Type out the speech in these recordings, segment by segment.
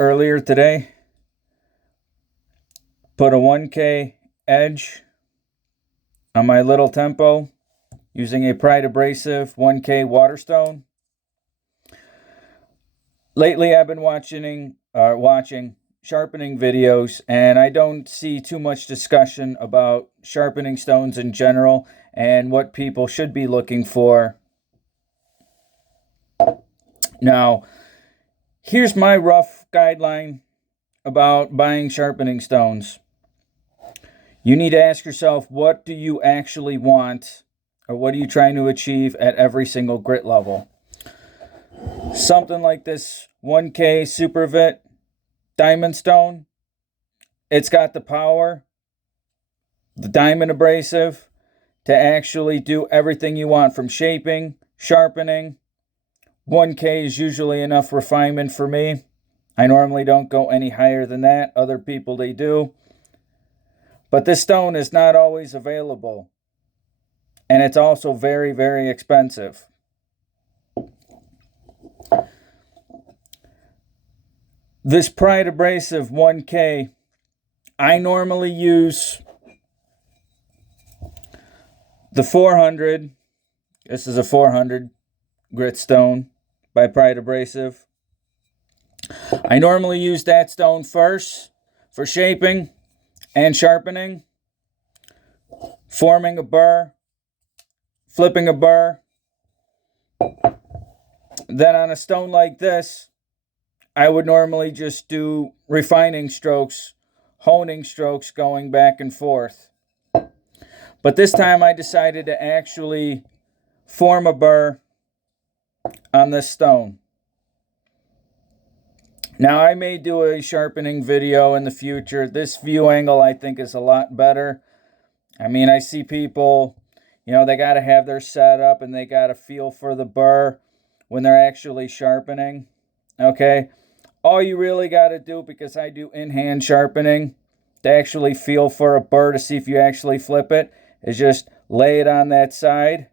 earlier today. Put a 1K edge on my little tempo using a Pride Abrasive 1K waterstone. Lately I've been watching sharpening videos, and I don't see too much discussion about sharpening stones in general and what people should be looking for. Now, here's my rough guideline about buying sharpening stones. You need to ask yourself, what do you actually want, or what are you trying to achieve at every single grit level? Something like this 1K Supervit diamond stone, it's got the power, the diamond abrasive, to actually do everything you want, from shaping, sharpening. 1K is usually enough refinement for me. I normally don't go any higher than that. Other people, they do. But this stone is not always available. And it's also very, very expensive. This Pride Abrasive 1K, I normally use the 400. This is a 400 grit stone by Pride Abrasive. I normally use that stone first for shaping and sharpening, forming a burr, flipping a burr. Then on a stone like this, I would normally just do refining strokes, honing strokes, going back and forth. But this time I decided to actually form a burr on this stone. Now, I may do a sharpening video in the future. This view angle, I think, is a lot better. I mean, I see people, they got to have their setup and they got to feel for the burr when they're actually sharpening. Okay? All you really got to do, because I do in-hand sharpening, to actually feel for a burr to see if you actually flip it, is just lay it on that side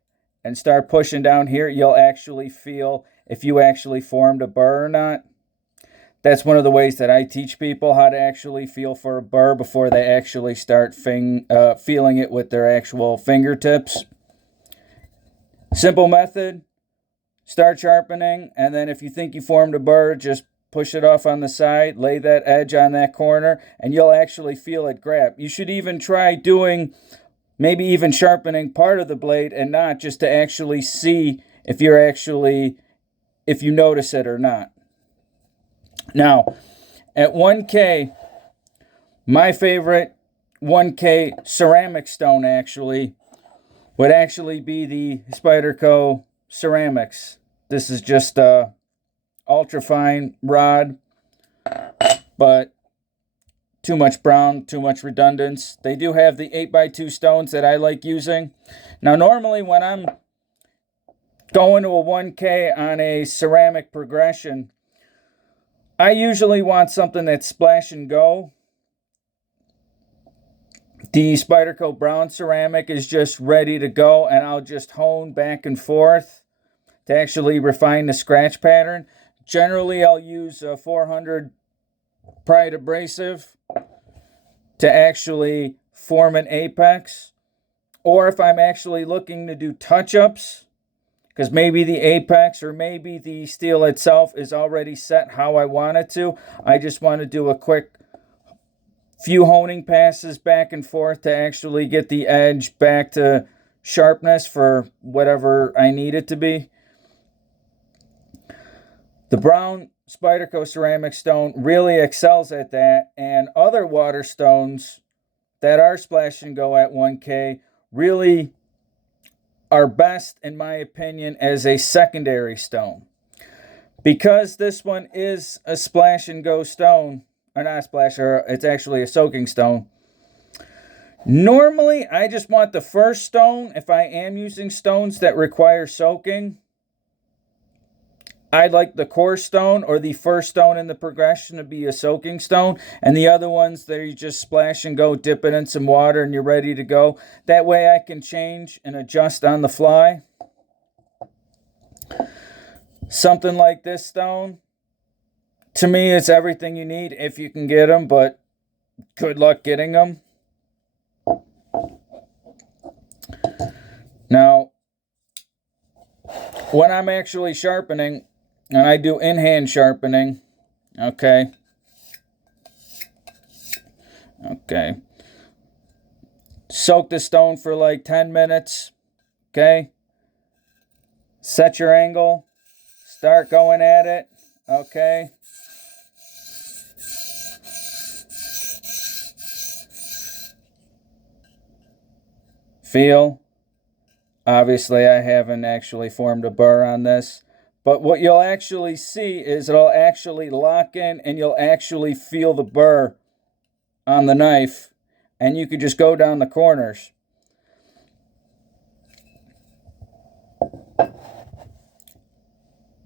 and start pushing down here. You'll actually feel if you actually formed a burr or not. That's one of the ways that I teach people how to actually feel for a burr before they actually start feeling it with their actual fingertips. Simple method. Start sharpening, and then if you think you formed a burr, just push it off on the side, lay that edge on that corner, and you'll actually feel it grab. You should even try doing, maybe even sharpening part of the blade and not, just to actually see if you notice it or not. Now, at 1K, my favorite 1K ceramic stone would actually be the Spyderco ceramics. This is just a ultra fine rod, but too much brown, too much redundance. They do have the 8x2 stones that I like using. Now, normally when I'm going to a 1K on a ceramic progression, I usually want something that's splash and go. The Spyderco brown ceramic is just ready to go, and I'll just hone back and forth to actually refine the scratch pattern. Generally, I'll use a 400 Pride Abrasive to actually form an apex. Or if I'm actually looking to do touch-ups, because maybe the apex or maybe the steel itself is already set how I want it to, I just want to do a quick few honing passes back and forth to actually get the edge back to sharpness for whatever I need it to be. The brown Spyderco ceramic stone really excels at that, and other water stones that are splash and go at 1K really are best, in my opinion, as a secondary stone. Because this one is a splash and go stone, or not splash, or it's actually a soaking stone. Normally, I just want the first stone. If I am using stones that require soaking, I like the core stone or the first stone in the progression to be a soaking stone, and the other ones that you just splash and go, dip it in some water, and you're ready to go. That way I can change and adjust on the fly. Something like this stone To me, it's everything you need if you can get them, but good luck getting them. Now, when I'm actually sharpening, and I do in-hand sharpening, okay, soak the stone for like 10 minutes, okay, set your angle, start going at it, okay. Feel. Obviously, I haven't actually formed a burr on this, but what you'll actually see is it'll actually lock in and you'll actually feel the burr on the knife, and you could just go down the corners.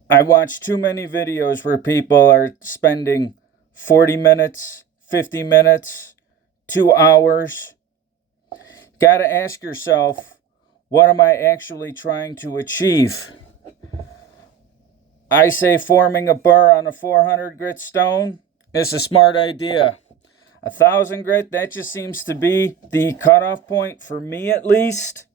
I watch too many videos where people are spending 40 minutes, 50 minutes, 2 hours. Got to ask yourself, what am I actually trying to achieve? I say forming a burr on a 400 grit stone is a smart idea. 1,000 grit, that just seems to be the cutoff point for me at least.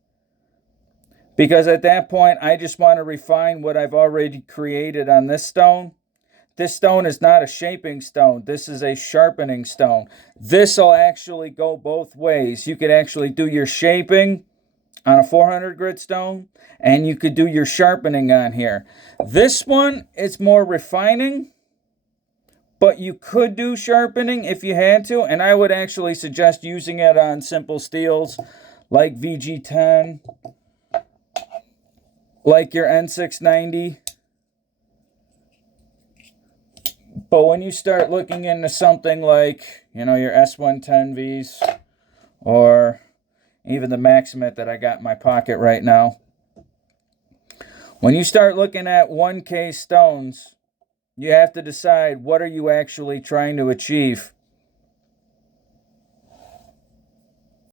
Because at that point, I just want to refine what I've already created on this stone. This stone is not a shaping stone. This is a sharpening stone. This will actually go both ways. You could actually do your shaping on a 400 grit stone, and you could do your sharpening on here. This one is more refining, but you could do sharpening if you had to, and I would actually suggest using it on simple steels like VG10, like your N690. But when you start looking into something like, your S110Vs, or even the Maximate that I got in my pocket right now, when you start looking at 1K stones, you have to decide, what are you actually trying to achieve?